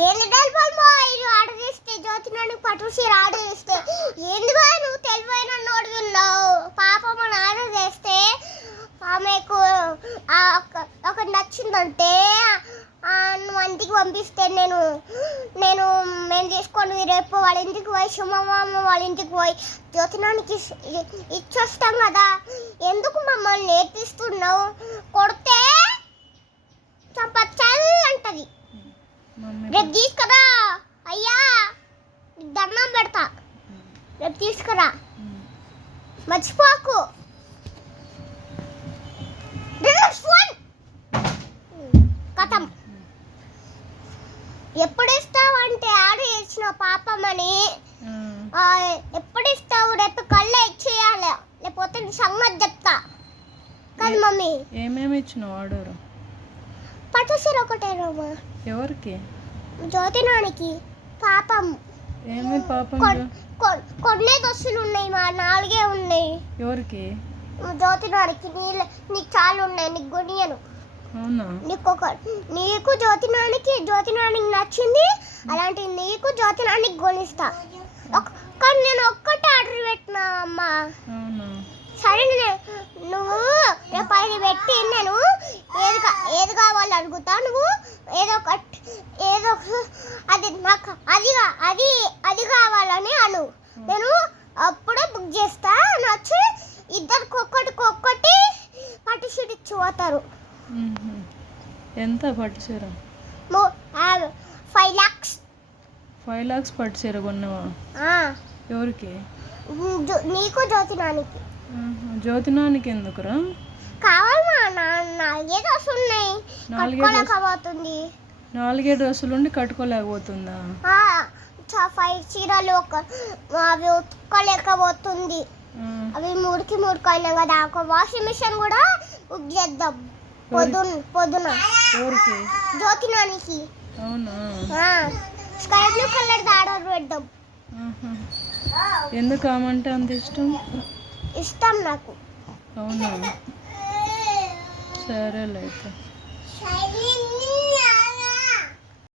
ఏంది తెలిపమ్మా ఇది ఆర్డర్ చేస్తే జ్యోతి నన్ను పట్టు చీర ఆర్డర్ చేస్తే. ఎందుకు నువ్వు తెలివైన నోడు ఉన్నావు పాపం అని ఆర్డర్ చేస్తే ఆమెకు ఆ ఒక- ఒకటి నచ్చిందంటే నువ్వు ఇంటికి పంపిస్తే నేను నేను మేము తీసుకొని రేపు వాళ్ళ ఇంటికి పోయి సుమమ్మ వాళ్ళ ఇంటికి పోయి జ్యోతినానికి ఇచ్చొస్తాం కదా. ఎందుకు మమ్మల్ని నేర్పిస్తున్నావు? కొడితే చంపచ్చల్ అంటది మమ్మీ రేపు తీసుకురా అయ్యా నీకు దండం పెడతా రేపు తీసుకురా. మర్చిపోకు. కథం ఎప్పుడు ఇస్తావు అంటే ఆర్డర్ చేసిన పాపమని. ఆ, ఆ, ఎప్పుడు ఇస్తావు రేపు కళ్ళే ఇచ్చేయాలి. లేకపోతే నీ సంగతి చెప్తా. కాదు మమ్మీ. ఏమేమి ఇచ్చినావు ఆర్డర్? పట్టు సీర ఒకటే రమ్మా. ఎవరికి? జ్యోతి నానికి. పాపం. ఏమి పాపం కొన్నే దోస్తులు ఉన్నాయి మా నాలుగే ఉన్నాయి. ఎవరికి? జ్యోతి నానికి నీళ్ళు నీకు చాలా ఉన్నాయి నీకు కొనియను అవునా? నీకు ఒక నీకు జ్యోతి నానికి జ్యోతి నానికి నచ్చింది అలాంటి నీకు జ్యోతి నానికి ఒక్- కానీ నేను ఒక్కటే ఆర్డర్ పెట్టినా అమ్మా. సరే నేను నువ్వు రేపు అది పెట్టి నేను ఏది కా- ఏది కావాలి అడుగుతా నువ్వు ఏదో ఒకటి ఏదో ఒక- అది నాకు అది కా- అది అది కావాలని అను నేను అప్పుడే బుక్ చేస్తా నచ్చి ఇద్దరికి ఒక్కటికి ఒక్కటి మ్మ్హ. ఎంత పట్టు చీర ఫైవ్ ల్యాక్స్ ఫైవ్ లాక్స్ పట్టు చీర కొన్నావా? ఎవరికి? నీకు జ్యోతి నానికి ఆహా. జ్యోతినానికి ఎందుకురా? కావాలి మా నాలుగే దోశలు ఉన్నాయి నాలుగే కట్టుకోలేకపోతుంది. నాలుగే డ్రెస్సులు ఉండి కట్టుకోలేకపోతుందా ఫైవ్ చీరలు ఒక అవి ఉతుక్కోలేకపోతుంది. అవి మురికి మురికైనా కదా. ఒక వాషింగ్ మిషన్ కూడా చేద్దాం పొద్దున పొద్దున ఎవరికి జ్యోతినానికి. అవునా? స్కై బ్లూ కలర్ ఆర్డర్ పెడదాం. ఎందుకు ఆమంటే అంత ఇష్టం? ఇష్టం నాకు. అవునా? సరేలే అయితే.